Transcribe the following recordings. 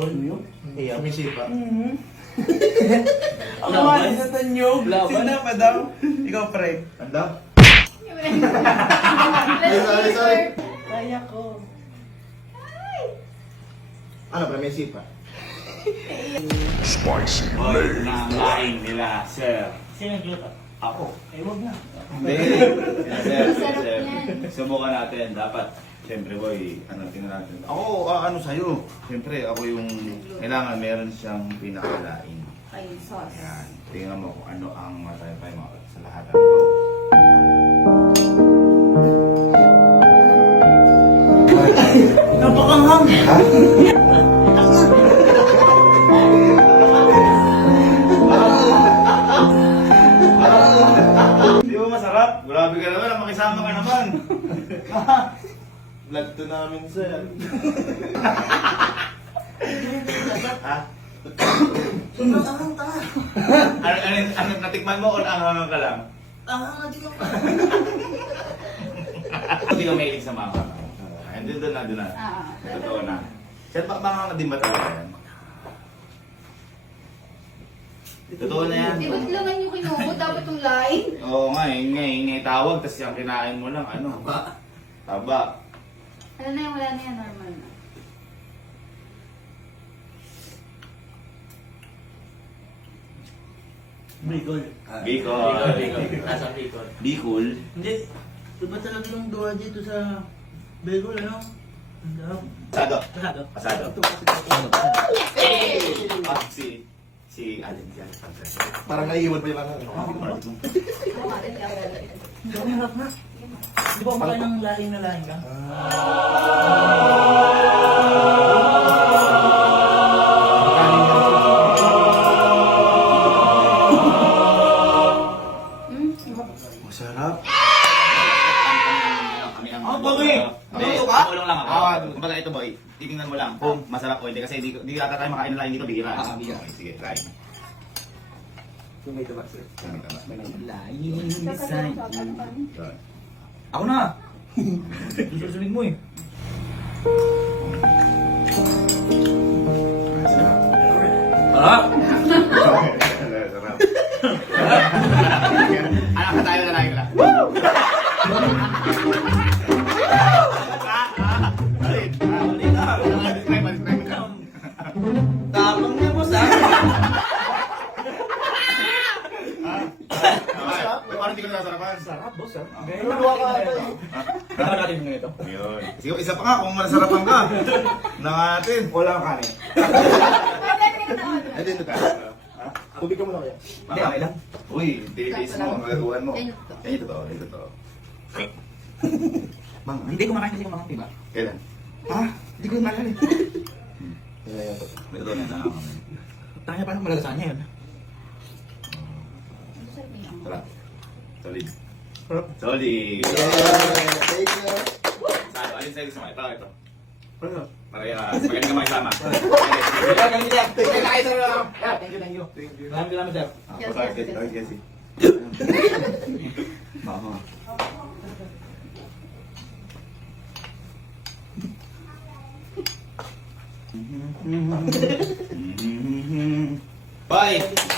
tol. Ano yun? Iya, sumisipa. Ako nga, isa tanyog. Laban. Sina pa daw. Ikaw, pre. Anda? Sorry. Kaya ko. Ano ba, may sipa? Spicy Hoy, nanglaing nila, sir. Sino nagluto? Ako. Eh, wag na. Hindi. Sir, Masarap sir. yan. Subukan natin. Dapat, siyempre boy, ano tingnan natin. Ako, ano sa'yo. Siyempre, ako yung, kailangan meron siyang pinakalain. Ay, sauce. Ayan. Tingnan mo kung ano ang mataypay mo sa lahat ng go. Napakanghang. Di ba masarap? Grabe ka naman, makisama ka naman. Vlog to namin, sir. Ha? Sobrang anghang tanga. Ano, natikman mo o naangangan ka lang? Anghang na din ako. Hindi ka mahilig sa mama. Hindi doon na. Totoo na. Sir, baka din ba talaga yan? Totoo na yan. Di ba't lang yung kinuha? Dapat yung laing? Oo nga, ingay tawag, tapos yung kinain mo lang, ano? Taba. Ano na yan? Wala na yan. Normal na. Bicol. Bicol. Nasa Bicol. Bicol. Hindi. Diba talaga yung gawa dito sa Bicol, ano? Ang sarap. Pasado. Pasado. Pasado. Ito kasi Ah, si Alin dyan. Parang naiiwan pa yung ano. Oo nga rin ka. ang harap na. Di ba kumakain ng laing na laing ka? Masarap. Ang bagay! Hindi, Ano ba? tulong lang ako. Kumbaga ito boy, titingnan mo lang kung masarap o hindi kasi di ata tayo makain na lain dito, bihira. bihira. Okay, sige, try. Yung may tabak sir. Tama, tama. Laing design. Yun. Ako na! Susunod mo eh. Sarap. Sarap! Sarap. Anak ka tayo na lang lang. Tapang niya boss ah! Parang hindi ko nasarapan. Sarap boss ah! Naluluwa ka ata eh. Kailangan natin yung ganito. Yun. Sige, isa pa nga kung masarapan ka. Natin. Wala kang kanin. Ay, dito ka. Tubig ka muna kaya. Hindi, okay lang. Uy, titiis mo, magaguhan mo. Yan yung totoo. Yan yung totoo, yan yung totoo. Bang, hindi kumakain kasi kumakain, diba? Kailan? Ha? Hindi ko maalala eh. May totoo na lang kami. Tangina parang malalasan niya yun. Sarap. Solid. Sarap. Solid. Thank you. Saan? Alin sa'yo gusto mo? Ito, ito. Ano? Magaling ka makisama. Thank you. Maraming salamat sir. Kasi. Mama. Boy!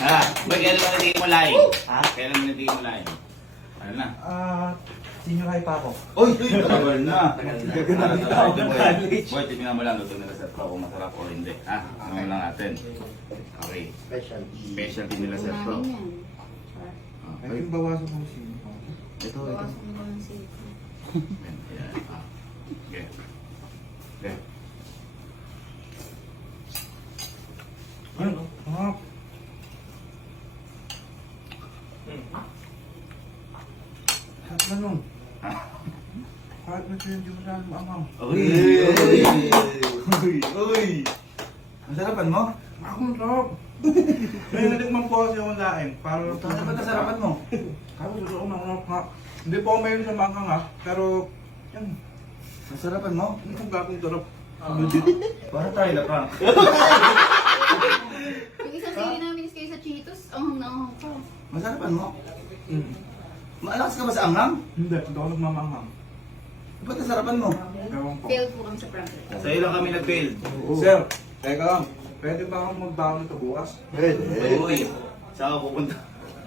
Ha? Boy, kailan mo natigil mo laing? Ha? Kailan mo natigil mo laing? Ano na? Senior high pa ako. Uy! Tagal na! Tagal na. Boy, titignan mo lang luto nila sa pro kung masarap o hindi. Ha? Ano lang natin. Okay. Special. Specialty nila sa pro. Namin yan. Ay, bawasan mo siya. Ito, ito. Bawas mo lang si... Ayan. Okay. Okay. Ano? Ano? Kahit na siya hindi mo saan maamang. Uy! Uy! Uy! Ang sarapan mo? Ako ang sarap. May natikman po kasi yung laing. Para Ano ba nasarapan mo? Ako susunod na ako nga. Hindi po ako mayroon sa manghang ha. Pero, yan. Nasarapan mo? Hindi kong gagawin sarap. Para tayo na prank. Yung isang sili namin is kayo sa Cheetos, ang hanghang ko. Masarapan mo? Malakas ka ba sa anghang? Hindi, hindi ako nagmamanghang. Ba't nasarapan mo? Ewan ko. Failed po kami sa prank. Sa iyo lang kami nag-fail. Sir, Teka lang, pwede ba akong magbangon ito bukas? Pwede. Uy, saan ka pupunta?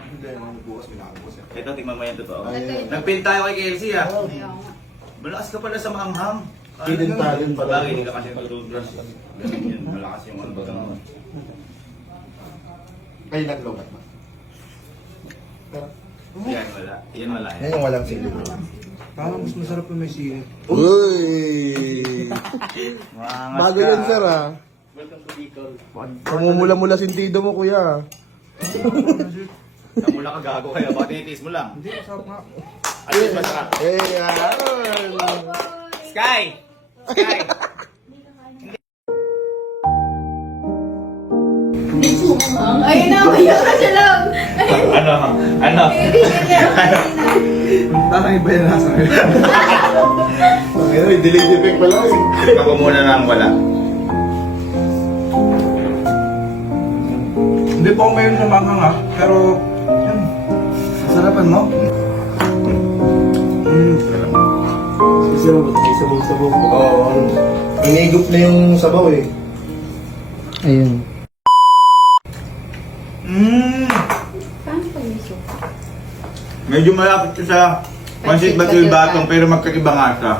Hindi, bukas pinakabos yan. Ito, tingnan mo yan totoo. Ay, Nagpil tayo kay Kelsey ha. Kaya nga. Malakas ka pala sa maanghang. Hidden talent pala. Bagay, hindi ka kasi toothbrush. Yan, malakas yung ano ba naman. Kayo naglobat ba? Yan, wala. Yan wala. Yan yung walang sili. Parang mas masarap na may sili. Uy! Maangas Bago ka. yan, sir, ah. Welcome to Bicol. Pamumula-mula sintido mo, kuya. Namula ka gago kaya, baka tinitis mo lang. Hindi, masarap nga. Ayun, masarap. Eh, yan! Sky! Sky! Ayun na, umiyak na siya lang. Ano? Ano? Kaibigan niya ako kanina. Parang iba yung lasa ngayon. Ang delay effect pala eh. Ako muna lang wala. Hindi po ako mayon sa manghang ha, pero yan, masarapan mo. Sabog-sabog. Oo. Inigop na yung sabaw eh. Ayun. Paano pa yung suka? Medyo malapit ka sa Pansit Batil Batong pero magkaiba nga siya.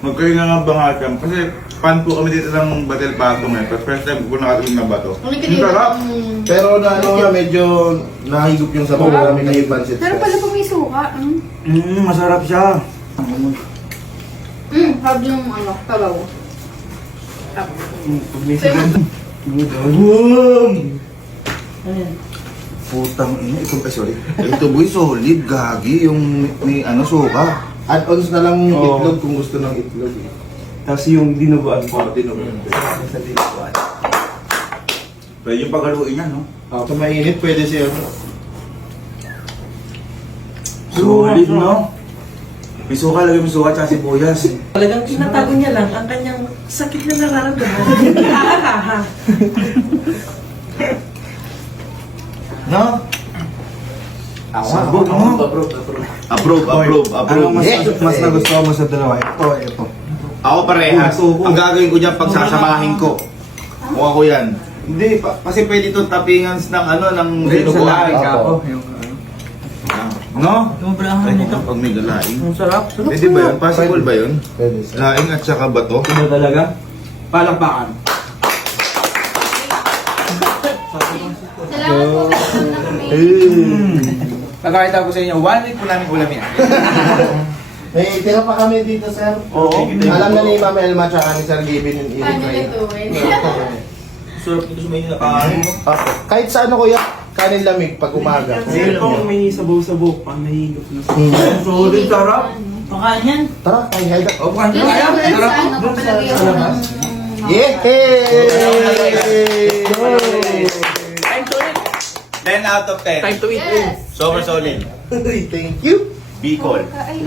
Magkaiba nga ba nga siya? Kasi fan po kami dito ng Batil Batong eh. Pero first time ko nakatinig na bato. Ang Ang sarap! Pero na ano nga, medyo nahigop yung sabaw. Marami na yung pancit. Pero pala kung may suka. Masarap siya. Hab yung ano, kabaw. Pag may Boom! Ayan. Putang ina, ito pa sorry. Ito boy, solid, gagi, yung may ano, suka. Add-ons na lang yung Oo. itlog kung gusto ng itlog eh. Tapos yung dinuguan po. Sa dinuguan. Pwede yung paghaluin niya, no? Kung mainit, pwede siya. Solid, no? May suka, lagay mo suka tsaka sibuyas. Talagang tinatago niya lang ang kanyang sakit na nararamdaman. Hahaha. No? Sabog, no? Approve. Ano mas nagustuhan mo sa dalawa? Ito. Ako parehas. Suko. Ang gagawin ko dyan, pagsasamahin ko. Kuha ko yan. Hindi, kasi pwede itong tapingan ng ano, ng dinuguan. Opo. No? Yung brahan nito. Pag may galaing. Ang sarap. Pwede ba yun? Possible ba yun? Pwede siya. Laing at saka bato? Ano talaga? Palakpakan. Salamat po, meron na kami. Pagkakita ko sa inyo, 1 week po namin ulam yan. May tira pa kami dito, sir. Oo. Alam na ni Ma'am Elma tsaka ni Sir Gavin yung Paano i-try. lutuin? Sarap dito sa may nakaano. Okay. Kahit sa ano kuya, kanin lamig pag umaga. Kasi po may sabaw-sabaw pa, nahigop na sa... Solid, sarap. Pakain yan. Tara, kay Haida. O, kung Doon kaya, sa sarap. ano, Doon sa kapalagay ako labas. ng... Yeah! Time to eat. 10 out of 10. Time to eat. Yes! Super solid. Thank you! Bicol. Ay,